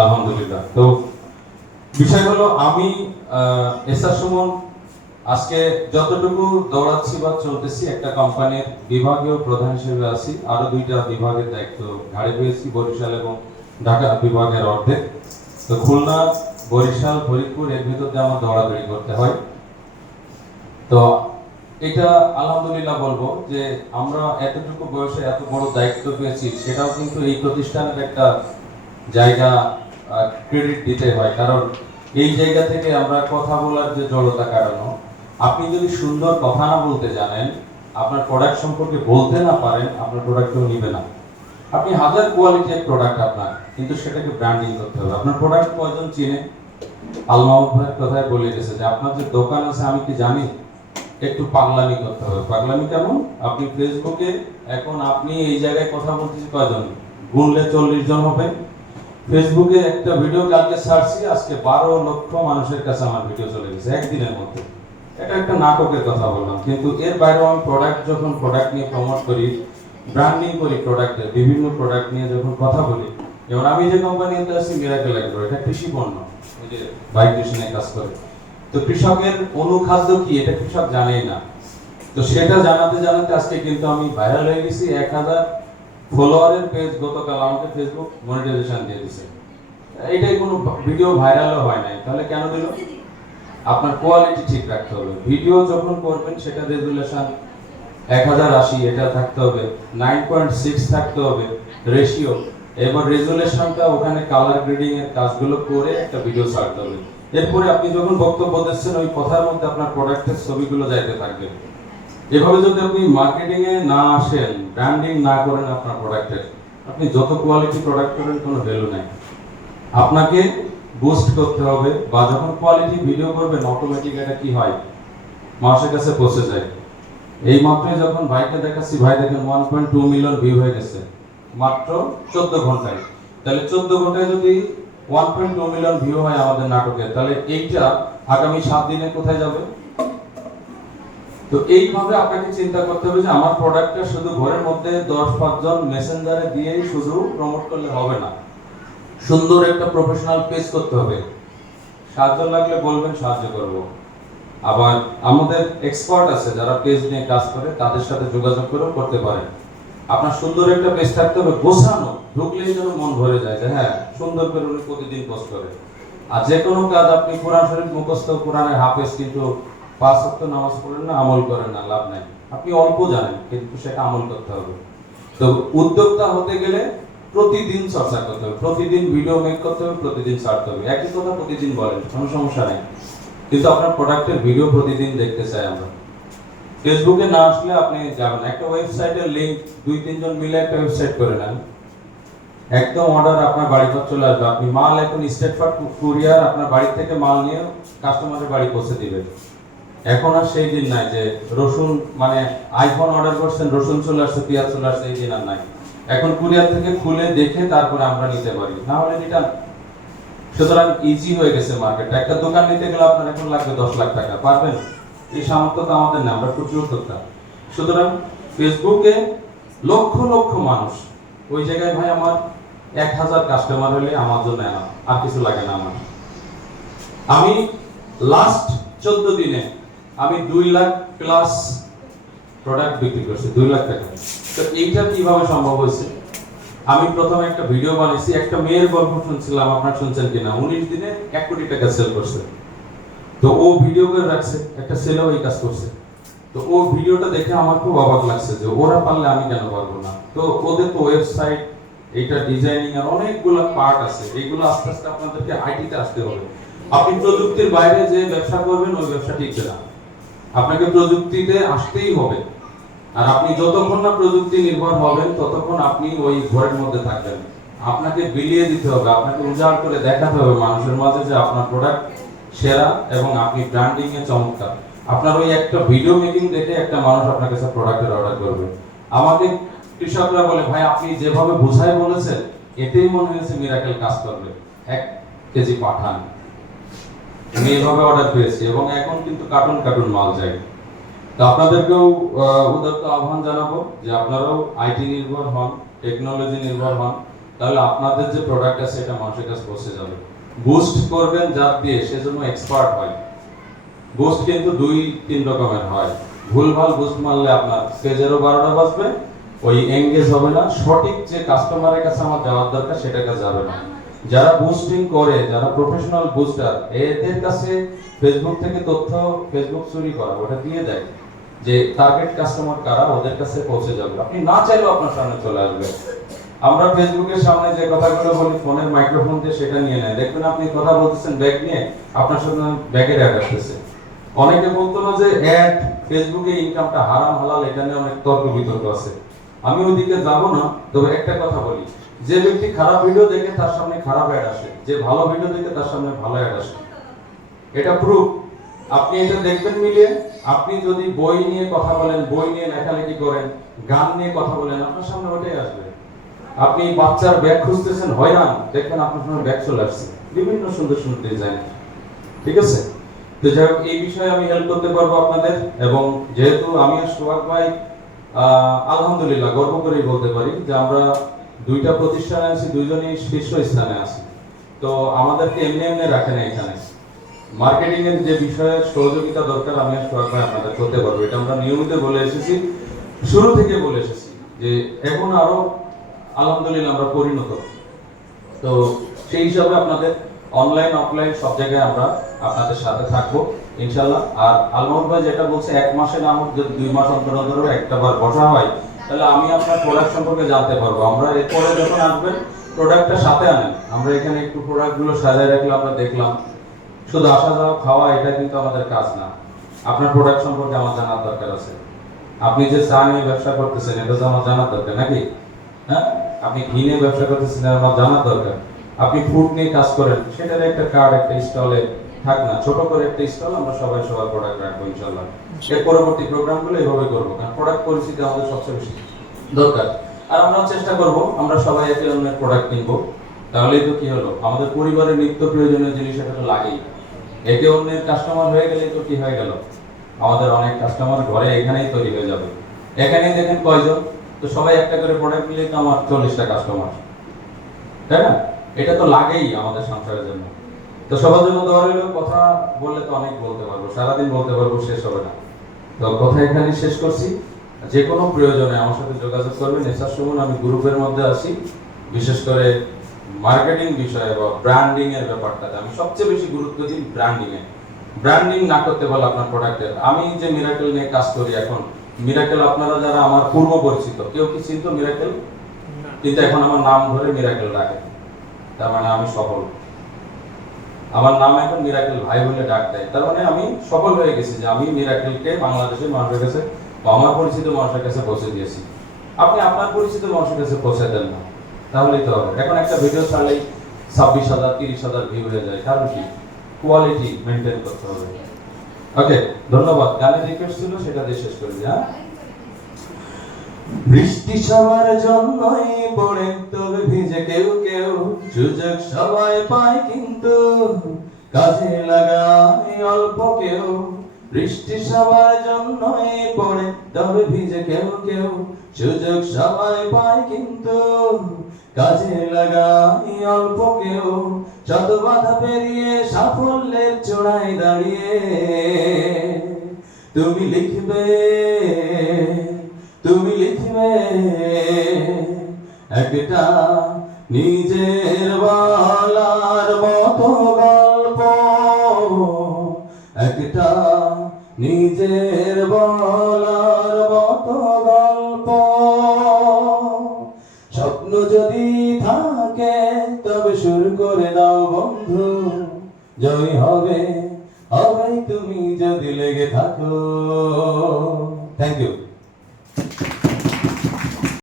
আলহামদুলিল্লাহ। তো বিষয় হলো আমি এসআর সুমন আজকে যতটুকু দৌড়াচ্ছি বা চলতেছি একটা কোম্পানির বিভাগীয় প্রধান হিসেবে আছি। আরো দুইটা বিভাগের দায়িত্ব ঘাড়ে পেয়েছি, বরিশাল এবং ঢাকা বিভাগের অর্ধেক। তো খুলনা, বরিশাল, ফরিদপুর এর ভিতর দিয়ে আমার দৌড়াদৌড়ি করতে হয়। তো এটা আলহামদুলিল্লাহ বলবো যে আমরা এতটুকু বয়সে এত বড় দায়িত্ব পেয়েছি, সেটাও কিন্তু এই প্রতিষ্ঠানের একটা জায়গা ক্রেডিট দিতে হয়। কারণ এই জায়গা থেকে আমরা কথা বলার যে জড়তা কাটানো, আপনি যদি সুন্দর কথা না বলতে জানেন, আপনার প্রোডাক্ট সম্পর্কে বলতে না পারেন, আপনার প্রোডাক্ট কেউ নিবে না। আপনি হাজার কোয়ালিটির প্রোডাক্ট আপনার, কিন্তু সেটাকে ব্র্যান্ডিং করতে হবে। আপনার প্রোডাক্ট কয়জন চিনে? আলমাউদ ভাইয়ের কথায় বলে গেছে যে আপনার যে দোকান আছে আমি কি জানি, একটু পাগলামি করতে হবে। পাগলামি কেমন? আপনি ফেসবুকে এখন আপনি এই জায়গায় কথা বলতেছি কয়জন, গুনলে 40 জন হবে। ফেসবুকে একটা ভিডিও কালকে ছাড়ছি, আজকে 12 লক্ষ মানুষের কাছে আমার ভিডিও চলে গেছে একদিনের মধ্যে। এটা একটা নাটকের কথা বললাম, কিন্তু এর বাইরেও আমি যখন প্রোডাক্ট নিয়ে প্রমোট করি, ব্র্যান্ডিং করি প্রোডাক্টের, বিভিন্ন প্রোডাক্ট নিয়ে যখন কথা বলি, যেমন আমি যে কোম্পানিতে আছি মিরাকেল এগ্রো, এটা কৃষি পণ্য, ওই যে বাইক মেশিনে কাজ করে। তো কৃষকের অনুখাদ্য কি এটা কৃষক জানেই না। তো সেটা জানাতে জানাতে আজকে কিন্তু আমি ভাইরাল হয়ে গেছি। 1000 ফলোয়ারের পেজ গতকাল আমাকে ফেসবুক মনিটাইজেশন দিয়ে দিয়েছে। এটাই কোনো ভিডিও ভাইরালও হয় নাই, তাহলে কেন দিল? আপনার কোয়ালিটি ঠিক রাখতে হবে। ভিডিও যখন করবেন সেটা রেজুলেশন 1080 এটা থাকতে হবে, 9.6 থাকতে হবে রেশিও। এবার রেজুলেশনটা ওখানে কালার গ্রেডিং এর কাজগুলো করে একটা ভিডিও ছাড়তে হবে। এরপরে আপনি যখন বক্তব্য দিচ্ছেন ওই কথার মধ্যে আপনার প্রোডাক্টের ছবিগুলো যাইতে থাকবে। এভাবে যদি আপনি মার্কেটিং এ না আসেন, ব্র্যান্ডিং না করেন আপনার প্রোডাক্টের, আপনি যত কোয়ালিটি প্রোডাক্ট করেন কোনো ভ্যালু নাই। আপনাকে বুস্ট করতে হবে, বা যখন কোয়ালিটি ভিডিও করবেন অটোমেটিক এটা কি হয়, মানুষের কাছে পৌঁছে যায়। এই মাত্রই যখন ভাইকে দেখাচ্ছি, ভাই দেখেন 1.2 মিলিয়ন ভিউ হয়ে গেছে মাত্র 14 ঘন্টায়। তাহলে 14 ঘন্টায় যদি 1.2 মিলিয়ন ভিউ হয় আমাদের নাটকে, তাহলে এইটা আগামী 7 দিনে কোথায় যাবে? তো এইভাবে আপনাকে চিন্তা করতে হবে যে আমার প্রোডাক্টটা শুধু ঘরের মধ্যে 10-5 জন মেসেঞ্জারে দিয়েই শুধু প্রমোট করলে হবে না, সুন্দর একটা প্রফেশনাল পেজ করতে হবে। সাহায্য লাগলে বলবেন, সাহায্য করব। আবার আমাদের এক্সপার্ট আছে যারা পেজ নিয়ে কাজ করে, তাদের সাথে যোগাযোগ করেও করতে পারেন। আপনার সুন্দর একটা পেজ থাকতে হবে, গোছানো, ঢুকলেই যেন মন ভরে যায় যে হ্যাঁ সুন্দর করে উনি প্রতিদিন পোস্ট করে। আর যে কোনো কাজ আপনি কোরআন শরীফ মুখস্থ, কোরআনের হাফেজ, কিন্তু 5 ওয়াক্ত নামাজ পড়েন না, আমল করেন না, লাভ নাই। আপনি অল্প জানেন কিন্তু সেটা আমল করতে হবে। তো উদ্যোক্তা হতে গেলে প্রতিদিন চর্চা করতে হবে, প্রতিদিন ভিডিও মেক করতে হবে, প্রতিদিন ছাড়তে হবে। একই কথা প্রতিদিন বলেন, কোনো সমস্যা নেই, কিন্তু আপনার প্রোডাক্টের ভিডিও প্রতিদিন দেখতে চাই আমরা। ফেসবুকে না আসলে আপনি যাবেন, একটা ওয়েবসাইটের লিংক 2-3 জন মিলে একটা ওয়েবসাইট করে নেন, একদম অর্ডার আপনার বাড়ি পর চলে আসবে। আপনি মাল এখন স্টেট ফার্ট কুরিয়ার আপনার বাড়ি থেকে মাল নিয়ে কাস্টমারের বাড়ি পৌঁছে দিবে। এখন আর সেই দিন নাই যে রসুন, মানে আইফোন অর্ডার করছেন, রসুন চলে আসছে, পেঁয়াজ চলে আসছে, এই দিন আর নাই। এখন কুরিয়ার থেকে খুলে দেখে তারপরে আমরা নিতে পারি, না হলে রিটার্ন। সুতরাং ইজি হয়ে গেছে মার্কেট। একটা দোকান নিতে গেলে আপনার এখন লাগবে 10 লাখ টাকা, পারবেন? এই সামর্থ্য তো আমাদের না, আমরা কুটির উদ্যোক্তা। সুতরাং ফেসবুকে লক্ষ লক্ষ মানুষ, ওই জায়গায় ভাই আমার 1000 কাস্টমার হলে আমার জন্য আর কিছু লাগে না আমার। আমি লাস্ট 14 দিনে আমি 2 লাখ প্লাস প্রোডাক্ট বিক্রি করছি, 2 লাখ টাকা। তো এইটা কিভাবে সম্ভব হয়েছে? আমি প্রথমে একটা ভিডিও বানিয়েছি, একটা মেয়ের গল্প শুনছিলাম, আপনারা শুনছেন কিনা, 19 দিনে 1 কোটি টাকা সেল করছে। তো ও ভিডিও করে রাখছে, একটা ছেলেও এই কাজ করছে। তো ও ভিডিওটা দেখে আমার খুব অবাক লাগছে যে ওরা পারলে আমি কেন পারবো না। তো ওদের তো ওয়েবসাইট, এইটা ডিজাইনিং এর অনেকগুলো পার্ট আছে, এইগুলো আস্তে আস্তে আপনাদেরকে আইটিতে আসতে হবে। আপনি প্রযুক্তির বাইরে যে ব্যবসা করবেন ওই ব্যবসা টিকবে না, আপনাকে প্রযুক্তিতে আসতেই হবে। আর আপনি যতক্ষণ না প্রযুক্তি নির্ভর হবেন ততক্ষণ আপনি ওই ঘরের মধ্যে থাকবেন। আপনাকে বিলিয়ে দিতে হবে, আপনাকে উজাড় করে দেখাতে হবে মানুষের মাঝে যে আপনার প্রোডাক্ট সেরা এবং আপনি ব্র্যান্ডিং এ চমৎকার। আপনার ওই একটা ভিডিও মেকিং দেখে একটা মানুষ আপনার কাছে প্রোডাক্টের অর্ডার করবে। আমাকে কৃষকরা বলে, ভাই আপনি যেভাবে বুঝাই বলেছেন এতেই মনে হয়েছে মিরাকেল কাজ করবে, 1 কেজি পাঠান। আমি এইভাবে অর্ডার পেয়েছি এবং এখন কিন্তু কার্টুন কার্টুন মাল যায়। তো আপনাদেরকেও উদাত্ত আহ্বান জানাবো যে আপনারাও আইটি নির্ভর হন, টেকনোলজি নির্ভর হন। তো তাহলে আপনাদের যে প্রোডাক্ট আছে এটা মানুষের কাছে পৌঁছে যাবে। বুস্ট করবেন যার দিয়ে সেজন্য এক্সপার্ট হয়। বুস্ট কিন্তু 2-3 রকমের হয়। ভুলভাল বুস্ট মারলে আপনার পেজেরও 12টা বাজবে, ওই এঙ্গেজ হবে না, সঠিক যে কাস্টমারের কাছে আমার যাওয়ার দরকার সেটা কাছে যাবে না। যারা বুস্টিং করে, যারা প্রফেশনাল বুস্টার, এদের কাছে ফেসবুক থেকে তথ্য ফেসবুক চুরি করা, ওটা দিয়ে দেয় যে টার্গেট কাস্টমার কারা, ওদের কাছে পৌঁছে যাবে। আপনি না চাইলেও আপনার সামনে চলে আসবে। আমরা ফেসবুকের সামনে যে কথাগুলো বলি ফোনের মাইক্রোফোন দিয়ে সেটা নিয়ে নেয়, দেখবেন আপনি কথা বলতেছেন ব্যাগ নিয়ে, আপনার সামনে ব্যাগের অ্যাড আসতেছে। অনেকে বলতো না যে অ্যাড ফেসবুকে ইনকামটা হারাম হালাল, এটা নিয়ে অনেক তর্ক বিতর্ক আছে। আমি ওইদিকে যাব না, তবে একটা কথা বলি, যে ব্যক্তি খারাপ ভিডিও দেখে তার সামনে খারাপ অ্যাড আসে, যে ভালো ভিডিও দেখে তার সামনে ভালো অ্যাড আসে। এটা প্রুফ। আপনি এটা দেখবেন মিলিয়ে। আপনি যদি বই নিয়ে কথা বলেন, বই নিয়ে লেখালেখি করেন, গান নিয়ে কথা বলেন, আপনার সামনে ওটাই আসবে। আপনি বাচ্চার ব্যাগ খুঁজতেছেন, হয়রান, দেখবেন আপনার সামনে ব্যাগ চলে আসছে, বিভিন্ন সুন্দর সুন্দর ডিজাইন। ঠিক আছে? তো যাই হোক, এই বিষয়ে আমি হেল্প করতে পারবো আপনাদের। এবং যেহেতু আমি আর সোহাগ ভাই আলহামদুলিল্লাহ গর্ব করেই বলতে পারি যে আমরা দুইটা প্রতিষ্ঠানে আছি, দুইজনই শীর্ষ স্থানে আছি। তো আমাদেরকে এমনি এমনি রাখে না এখানে। মার্কেটিং এর যে বিষয়ে সহযোগিতা দরকার আমি আর সোহাগ ভাই আপনাদের করতে পারবো, এটা আমরা নিয়মিত বলে এসেছি, শুরু থেকে বলে এসেছি যে এখন আরো আলহামদুলিল্লাহ আমরা পরিণত। তো সেই হিসাবে আপনাদের অনলাইন অফলাইন সব জায়গায় আমরা আপনাদের সাথে থাকবো ইনশাআল্লাহ। আর আলমাউদ ভাই যেটা বলছে 1 মাসে না হোক, যদি 2 মাস অন্তর অন্তর একটা বার বসা হয়, তাহলে আমি আপনার প্রোডাক্ট সম্পর্কে জানতে পারবো। আমরা এরপরে যখন আসবেন প্রোডাক্টটা সাথে আনেন, আমরা এখানে একটু প্রোডাক্টগুলো সাজায় রাখলে আমরা দেখলাম, শুধু আসা যাওয়া খাওয়া এটা কিন্তু আমাদের কাজ না। আপনার প্রোডাক্ট সম্পর্কে আমার জানার দরকার আছে। আপনি যে চা নিয়ে ব্যবসা করতেছেন এটা তো আমার জানার দরকার নাকি? হ্যাঁ, আপনি ঘি নিয়ে ব্যবসা করতেছেন আমার জানার দরকার। আপনি ফুড নিয়ে কাজ করেন, সেটার একটা কার্ড একটা স্টলে থাক না, ছোট করে একটা স্টল, আমরা সবাই সবার প্রোডাক্ট রাখবো ইনশাআল্লাহ। এর পরবর্তী প্রোগ্রামগুলো এইভাবে করবো, কারণ প্রোডাক্ট পরিচিতি আমাদের সবচেয়ে বেশি দরকার। আর আমরা চেষ্টা করব আমরা সবাই একে অন্যের প্রোডাক্ট কিনবো, তাহলেই তো কি হলো, আমাদের পরিবারের নিত্য প্রয়োজনীয় জিনিস এটা তো লাগেই। একে অন্যের কাস্টমার হয়ে গেলে তো কি হয়ে গেল, আমাদের অনেক কাস্টমার ঘরে এখানেই তৈরি হয়ে যাবে। এখানেই দেখেন কয়জন, তো সবাই একটা করে প্রোডাক্ট নিলে তো আমার 40টা কাস্টমার, তাই না? এটা তো লাগেই আমাদের সংসারের জন্য। তো সবার জন্য দোয়া রইল। কথা বললে তো অনেক বলতে পারবো, সারাদিন বলতে পারবো, শেষ হবে না। তো কথা এখানে শেষ করছি। যে কোনো প্রয়োজনে আমার সাথে যোগাযোগ করবেন। এসার সুমন আমি গ্রুপের মধ্যে আছি, বিশেষ করে মার্কেটিং বিষয়ে বা ব্র্যান্ডিং এর ব্যাপারটাতে আমি সবচেয়ে বেশি গুরুত্ব দিই। ব্র্যান্ডিং এ ব্র্যান্ডিং না করতে পারলে আপনার প্রোডাক্টের, আমি যে মিরাকেল নিয়ে কাজ করি এখন, মিরাকেল আপনারা যারা আমার পূর্ব পরিচিত, কেউ কি চিনতো মিরাকেল? কিন্তু এখন আমার নাম ধরে মিরাকেল ডাকে, তার মানে আমি সফল। আমার নাম এখন মিরাকেল ভাই বলে ডাক দেয়, তার মানে আমি সফল হয়ে গেছি যে আমি মিরাকেলকে বাংলাদেশের মানুষের কাছে বা আমার পরিচিত মানুষের কাছে পৌঁছে দিয়েছি। আপনি আপনার পরিচিত মানুষের কাছে পৌঁছে দেন না, তাহলেই তো হবে। এখন একটা ভিডিও ছাড়লেই 26,000 30,000 ভিউ হয়ে যায়, কারণ কি? কোয়ালিটি মেনটেন করতে হবে। ওকে, ধন্যবাদ। গানের রিকোয়েস্ট ছিল, সেটা দিয়ে শেষ করে দিই। হ্যাঁ, বৃষ্টি সবার জন্যই পড়ে, তবে ভিজে কেউ কেউ, সুযোগ সবাই পায় কিন্তু কাজে লাগায় অল্প কেউ। বৃষ্টি সবার জন্যই পড়ে, তবে ভিজে কেউ কেউ, সুযোগ সবাই পায় কিন্তু কাজে লাগায় অল্প কেউ। শত বাধা পেরিয়ে সাফল্যের চূড়ায় দাঁড়িয়ে তুমি লিখবে, তুমি লিখবে একটা নিজের বলার মতো গল্প, একটা নিজের বলার মতো গল্প। স্বপ্ন যদি থাকে তবে শুরু করে দাও বন্ধু, জয় হবে, হবে তুমি যদি লেগে থাকো। Thank you.